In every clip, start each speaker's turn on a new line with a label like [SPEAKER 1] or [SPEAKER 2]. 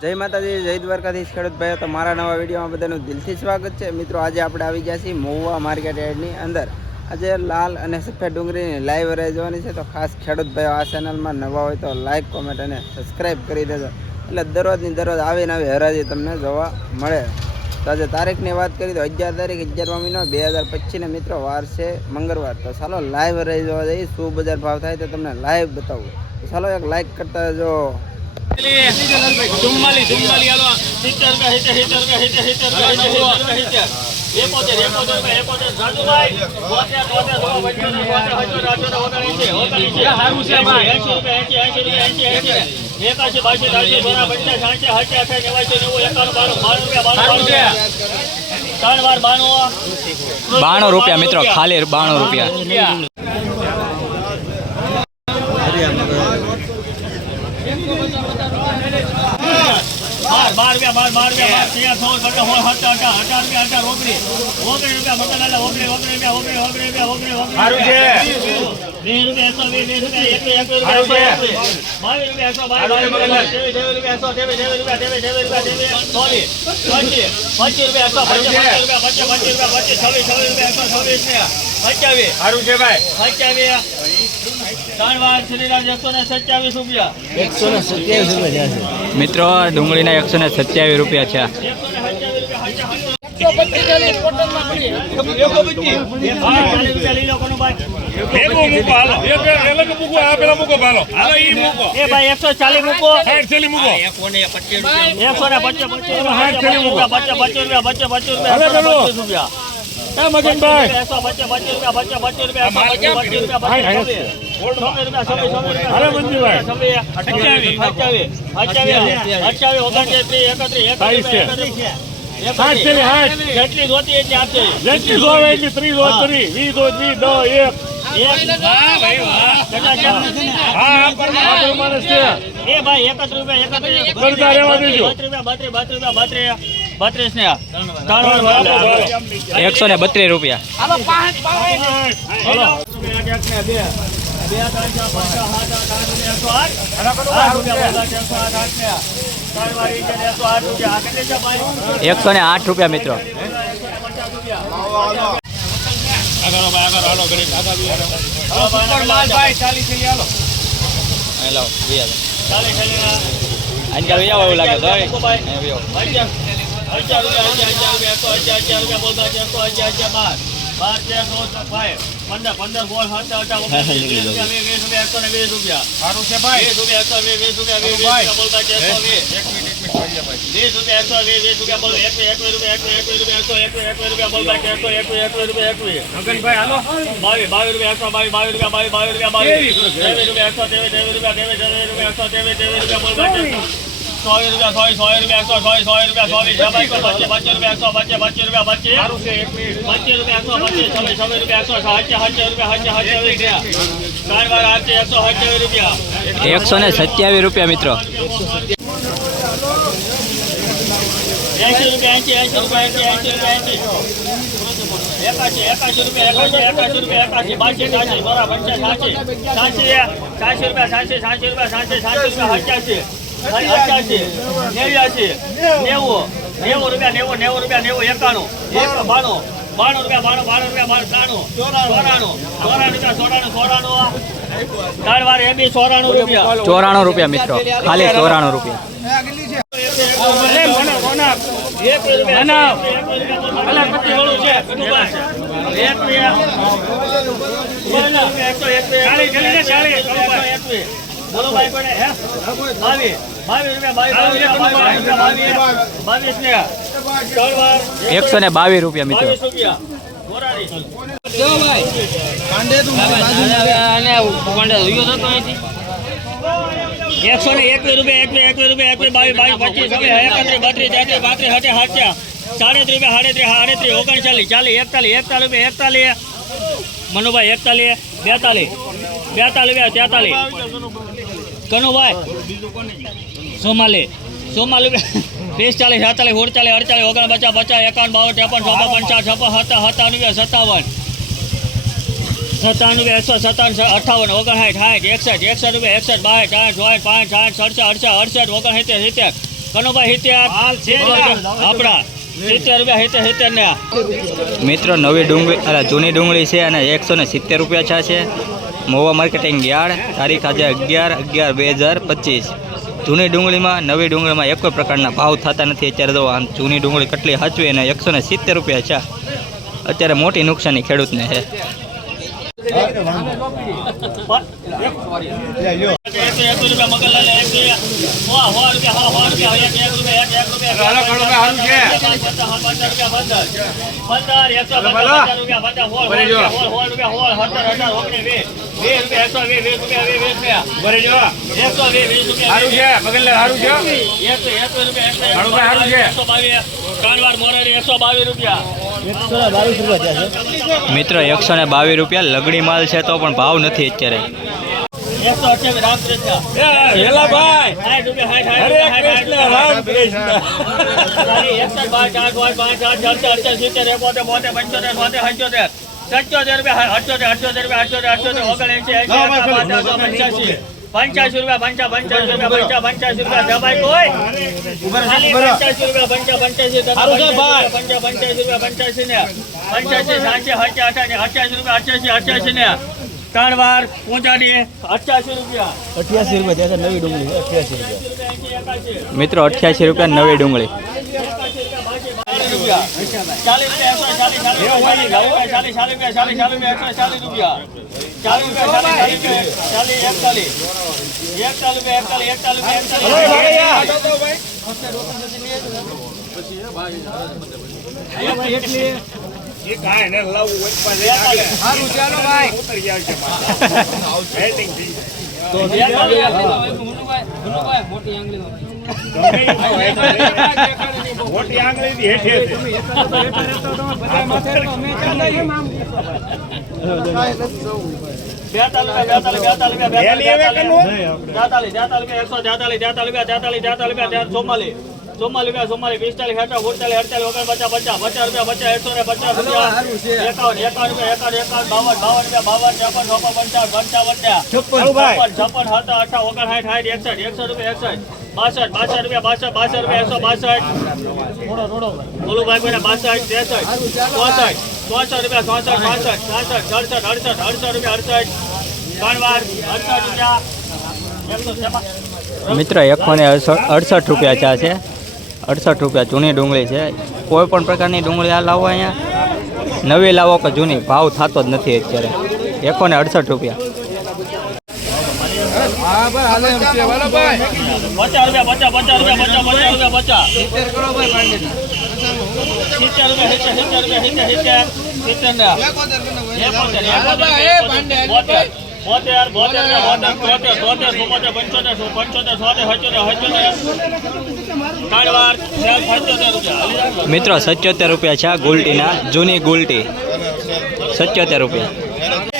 [SPEAKER 1] જય માતાજી, જય દ્વારકાધીશ ખેડૂત ભાઈઓ. તો મારા નવા વિડીયોમાં બધાનું દિલથી સ્વાગત છે. મિત્રો, આજે આપણે આવી ગયા છીએ મહુવા માર્કેટ યાર્ડની અંદર. આજે લાલ અને સફેદ ડુંગળીની લાઈવ હરાઈ જોવાની છે. તો ખાસ ખેડૂત ભાઈઓ, આ ચેનલમાં નવા હોય તો લાઇક કોમેન્ટ અને સબસ્ક્રાઈબ કરી દેજો. એટલે દરરોજની દરરોજ આવીને આવી હરાજી તમને જોવા મળે. તો આજે તારીખની વાત કરી તો અગિયાર તારીખ અગિયારમા મહિનો, બે હજાર પચીસને મિત્રો વાર છે મંગળવાર. તો ચાલો લાઈવ હરાઈ જોવા જઈએ, શું બજાર ભાવ થાય તો તમને લાઈવ બતાવું. ચાલો એક લાઇક કરતા જો
[SPEAKER 2] ચુમ્માલીસ ચુમ્માલીસ હાલો સિત્તેર રૂપિયા સિત્તેર સિત્તેર વાર બાણું
[SPEAKER 3] બાણું રૂપિયા મિત્રો, ખાલી બાણું રૂપિયા.
[SPEAKER 2] બાર બાર રૂપિયા બાર બાર રૂપિયા અઢાર અઢાર રૂપિયા રૂપિયા મતદાન ઓગણીસ ઓગણીસ રૂપિયા. રૂપિયા ઓગણીસ ઓગણીસ રૂપિયા વીસ રૂપિયા એકવીસ એકવીસ રૂપિયા એકસો એકવીસ રૂપિયા એકસો બાવીસ બાવીસ
[SPEAKER 3] મિત્રો ડુંગળીના એકસો ને સત્યાવીસ રૂપિયા છે
[SPEAKER 2] એકસો ચાલીસ
[SPEAKER 4] મૂકો
[SPEAKER 2] ને પચીસ રૂપિયા.
[SPEAKER 4] એ મગનભાઈ
[SPEAKER 2] એકસો પચીસ પચીસ રૂપિયા પચીસ પચીસ રૂપિયા એકસો પચીસ પચીસ રૂપિયા પચીસ છવ્વીસ છવ્વીસ રૂપિયા છવ્વીસ છવ્વીસ
[SPEAKER 4] હાલે
[SPEAKER 2] રૂપિયા
[SPEAKER 4] મંજીભાઈ.
[SPEAKER 2] છવ્વીસ અઠ્યાવીસ અઠ્યાવીસ અઠ્યાવીસ અઠ્યાવીસ ઓગણત્રીસ ત્રીસ એકત્રીસ
[SPEAKER 4] બાવીસ છે.
[SPEAKER 2] એકત્રીસ
[SPEAKER 4] સાઠ છે ને, સાઠ.
[SPEAKER 2] જેટલી જોતી એટલી આપશે
[SPEAKER 4] જેટલી જોવે એટલી ત્રીસ હોય ત્રીસ વીસ હોય વીસ દસ એક હા આપણને આ પ્રમાણે છે
[SPEAKER 2] એ ભાઈ એકત્રીસ રૂપિયા એકત્રીસ
[SPEAKER 4] કરતા રહેવા દેજો.
[SPEAKER 2] બત્રીસ રૂપિયા બત્રીસ બત્રીસ રૂપિયા બત્રીસ બત્રીસ ને
[SPEAKER 4] હાલો. હાલો.
[SPEAKER 3] એકસો ને બત્રીસ રૂપિયા
[SPEAKER 4] હાલો.
[SPEAKER 3] એકસો ને આઠ રૂપિયા મિત્રો
[SPEAKER 4] આગળ ભાઈ
[SPEAKER 3] લાગે હાલો
[SPEAKER 2] પંદર પંદર વીસ રૂપિયા વીસ રૂપિયા બોલતા
[SPEAKER 4] મિનિટ ભાઈ ભાઈ
[SPEAKER 2] વીસ રૂપિયા બોલો એકવીસ રૂપિયા એકવીસ રૂપિયા એકસો રૂપિયા બોલતા એકસો એકવીસ એકવીસ રૂપિયા એકવીસ બાવીસ રૂપિયા એકસો બાવીસ બાવીસ રૂપિયા બાવીસ બાવીસ રૂપિયા રૂપિયા એકસો ત્રેવીસ ત્રેવીસ રૂપિયા ત્રેવીસ રૂપિયા એકસો ત્રેવીસ ત્રેવીસ રૂપિયા બોલતા છે ચોવીસ રૂપિયા ચોવીસ ચોવીસ રૂપિયા એકસો ચોવીસ ચોવીસ રૂપિયા ચોવીસ છવ્વીસ પચીસ પચીસ રૂપિયા એકસો પચીસ પચીસ રૂપિયા પચીસ
[SPEAKER 4] સારું છે એક મિનિટ
[SPEAKER 2] પચીસ રૂપિયા એકસો પચીસ છવ્વીસ છવ્વીસ રૂપિયા એકસો સાચી સાચી રૂપિયા સાચી સાચી રૂપિયા ત્રણ વાર આપશે એકસો સાચી રૂપિયા
[SPEAKER 3] એકસો ને સત્યાવીસ રૂપિયા મિત્રો
[SPEAKER 2] એંશી રૂપિયા એંશી એંશી રૂપિયા એંશી એંશી રૂપિયા એંશી એકાશી એકાશી રૂપિયા એકાશી એકાશી રૂપિયા એકાશી બાસી સાસી બરાબર પંચાસ સાસી સાસી સાસી રૂપિયા સાસી સાસી રૂપિયા સાસી સાસી રૂપિયા અઠ્યાસી અઠ્યાસી. નેવ્યાસી. નેવું. નેવું રૂપિયા નેવું નેવું રૂપિયા નેવું એકાણું. બાણું. બાણું રૂપિયા બાણું બાણું રૂપિયા બાણું ત્રાણું ચોરાણું. ચોરાણું. રૂપિયા ચોરાણું ચોરાણું. ત્રણ વાર એ બી ચોરાણું રૂપિયા.
[SPEAKER 3] ચોરાણું રૂપિયા મિત્રો. ખાલી ચોરાણું રૂપિયા.
[SPEAKER 2] બોલો ભાઈ કોને હે? બાવીસ
[SPEAKER 3] એકસો ને બાવીસ રૂપિયા મિત્રો
[SPEAKER 2] એકસો ને એકવીસ રૂપિયા એકવીસ એકવીસ રૂપિયા એકવીસ બાવીસ બાવીસ પચીસ એકત્રીસ બત્રીસ તેત્રીસ પાંત્રીસ હટે હાચ્યા સાડત્રીસ રૂપિયા સાડત્રીસ સાડત્રીસ ઓગણચાલીસ ચાલીસ એકતાલીસ એકતાલીસ રૂપિયા એકતાલીસ મનુભાઈ એકતાલીસ બેતાલીસ બેતાલીસ તેતાલીસ કનુભાઈ સોમાલી. સોમાલી પિસ્તાલીસ સાતતાલીસ સુડતાલીસ અડતાલીસ ઓગણ પચાસ પચાસ એકાવન બાવન ત્રેપન ચોપન પંચાવન છપ્પન સત્તા સત્તાવન. રૂપિયા સત્તાવન સત્તાવન એકસો સત્તાવન અઠાવન ઓગણસાઠ સાઠ એકસઠ એકસઠ રૂપિયા એકસઠ બાસઠ સાઠ ચોસઠ પાંચ સાઠ સડસઠ અડસઠ અડસઠ ઓગણસિત્તેર સિત્તેર. કનુભાઈ સિત્તેર. આપણા સિત્તેર રૂપિયા સિત્તેર સિત્તેર ને.
[SPEAKER 3] મિત્રો નવી ડુંગળી અરે જૂની ડુંગળી છે અને એકસો ને સિત્તેર રૂપિયા છા છે. મોવા માર્કેટિંગ યાર્ડ તારીખ આજે અગિયાર અગિયાર બે હજાર પચીસ. જૂની ડુંગળીમાં નવી ડુંગળીમાં એક પ્રકારના ભાવ થતા નથી અત્યારે તો આમ જૂની ડુંગળી કેટલી હાચવી અને એકસો સિત્તેર રૂપિયા છે અત્યારે મોટી નુકસાની ખેડૂતને છે
[SPEAKER 2] રૂપિયા
[SPEAKER 3] મિત્રો એકસો ને બાવીસ રૂપિયા લગડી માલ છે તો પણ ભાવ નથી અત્યારે.
[SPEAKER 2] એકસો અઠ્યાવીસ બાર ચાર પાંચ આઠ ચારસો સિત્તેર એકોતેર બોતેર પંચોતેર પંચોતેર. સત્યોતેર રૂપિયા અઠ્યોતેર અઠ્યોતેર રૂપિયા અઠ્યોતેર અઠ્યોતેર ઓગણએંસી પંચ્યાસી પંચ્યાસી રૂપિયા પંચા પંચ્યાસી રૂપિયા પંચા પંચ્યાસી રૂપિયા દબાઈ કોઈ પંચ્યાસી રૂપિયા પંચા પંચ્યાસી પંચા પંચ્યાસી રૂપિયા પંચ્યાસી ને પંચ્યાસી સાતસી હત્યા અઠાસી અઠ્યાસી રૂપિયા અઠ્યાસી અઠ્યાસી ને ત્રણ વાર પહોંચાડીએ અઠ્યાસી રૂપિયા
[SPEAKER 5] અઠ્યાસી રૂપિયા નવી ડુંગળી અઠ્યાસી રૂપિયા
[SPEAKER 3] મિત્રો અઠ્યાસી રૂપિયા નવી ડુંગળી
[SPEAKER 2] ચાલીસ રૂપિયા ચાલીસ રૂપિયા ચાલીસ ચાલીસ ચાલીસ રૂપિયા ચાલીસ રૂપિયા ચાલીસ રૂપિયા ચાલીસ રૂપિયા ચાલીસ એકતાલીસ એકતાલીસ રૂપિયા એકતાલીસ એકતાલીસ રૂપિયા એકતાલીસ
[SPEAKER 4] મોટી આંગળી હેઠે
[SPEAKER 2] પિસ્તાલીસ અડતાલીસ ઓગણપચાસ પચાસ પચાસ રૂપિયા પચાસ એકસો ને પચાસ રૂપિયા એકાવન એકાવન રૂપિયા એકાવન એકાવન બાવન બાવન રૂપિયા બાવન અમે ચોપન પંચાવન આમ છપ્પન છપ્પન હતા અઠા ઓગણ સાઠ સાઠ એકસઠ એકસઠ રૂપિયા એકસઠ. બાસઠ બાસઠ રૂપિયા, બાસઠ બાસઠ રૂપિયા, એકસો બાસઠ. બોલુભાઈ કોઈને બાસઠ, ત્રેસઠ, ચોસઠ ચોસઠ રૂપિયા, ચોસઠ પાસઠ છાસઠ સડસઠ અડસઠ અડસઠ રૂપિયા, અડસઠ. ત્રણ વાર, અડસઠ રૂપિયા.
[SPEAKER 3] મિત્ર એકસો ને અડસઠ રૂપિયા ચા છે. અડસઠ રૂપિયા જૂની ડુંગળી છે. કોઈ પણ પ્રકારની ડુંગળી આ લાવો અહીંયા. નવી લાવો કે જૂની? ભાવ થતો જ નથી અત્યારે. એકસો ને અડસઠ રૂપિયા.
[SPEAKER 2] રૂપિયા પચાસ પચાસ રૂપિયા પચાસ પચાસ રૂપિયા બચા સિત્તેર રૂપિયા સિત્તેર સિત્તેર રૂપિયા સિત્તેર સિત્તેર સિત્તેર ને એકોતેર, એકોતેર, બોતેર બોતેર બોતેર ને બોતેર તોતેર તોતેર ચુમ્મોતેર પંચોતેર પંચોતેર સોતેર સત્યોતેર સત્યોતેર કાળવાર સત્યોતેર રૂપિયા
[SPEAKER 3] મિત્રો સત્યોતેર રૂપિયા છે ગુલટીના જૂની ગુલટી. સત્યોતેર રૂપિયા.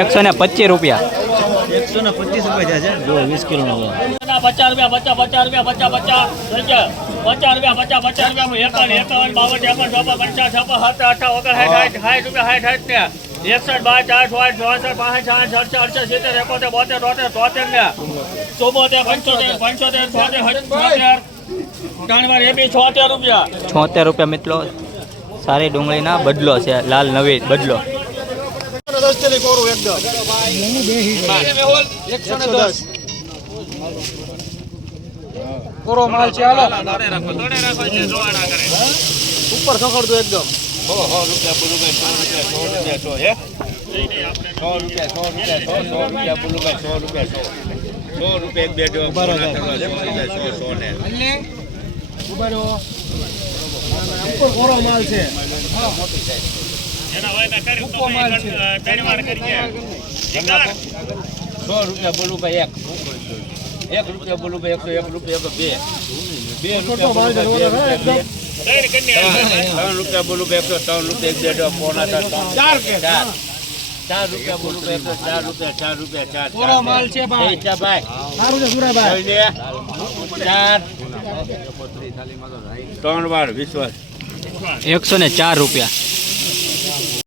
[SPEAKER 3] એકસો ને પચીસ રૂપિયા.
[SPEAKER 5] એકસો ને પચીસ રૂપિયા છે? જો વીસ કિલોનો
[SPEAKER 2] પચાસ રૂપિયા પચાસ પચાસ રૂપિયા પચાસ પચાસ પચાસ પચાસ રૂપિયા પચાસ પચાસ રૂપિયા એકાવન એકાવન બાવન ત્રેપન ચોપન પંચાવન છપ્પન સાત અઠા ઓગણ સાઠ સાઠ રૂપિયા સાઠ સાઠ ને. એકસઠ બાર ચાર સાઠ ચોસઠ પાંચ સાઠ સડસઠ અડસઠ સિત્તેર એકોતેર બોતેર તોતેર તોતેર ને. ચોબોતેર પંચોતેર પંચોતેર છોતેર છોતેર. ત્રણ વાર એ બી છોતેર રૂપિયા.
[SPEAKER 3] છોતેર રૂપિયા મિત્રો સારી ડુંગળીના બદલો છે લાલ નવી બદલો.
[SPEAKER 5] કોરો માલ છે હાલો. ઉપર સખડતું એકદમ. ઉપર કોરો સો સો
[SPEAKER 2] એના વાયદા કરી સો રૂપિયા વાર કરીએ
[SPEAKER 6] સો રૂપિયા બોલું ભાઈ એક. એક રૂપિયા બોલું ભાઈ એકસો એક રૂપિયા બે.
[SPEAKER 7] ખરા એકદમ.
[SPEAKER 5] ત્રણ રૂપિયા બોલું ભાઈ એકસો ત્રણ રૂપિયા એક બે પોણા ત્રણ.
[SPEAKER 7] ચાર
[SPEAKER 5] ચાર. ચાર રૂપિયા બોલું ભાઈ એકસો ચાર રૂપિયા ચાર રૂપિયા ચાર
[SPEAKER 7] કોરો માલ છે ભાઈ.
[SPEAKER 5] ભાઈ.
[SPEAKER 7] સારું છે સુરાભાઈ.
[SPEAKER 5] ચાર. ત્રણ વાર વિશ્વાસ
[SPEAKER 3] એકસો ને ચાર રૂપિયા.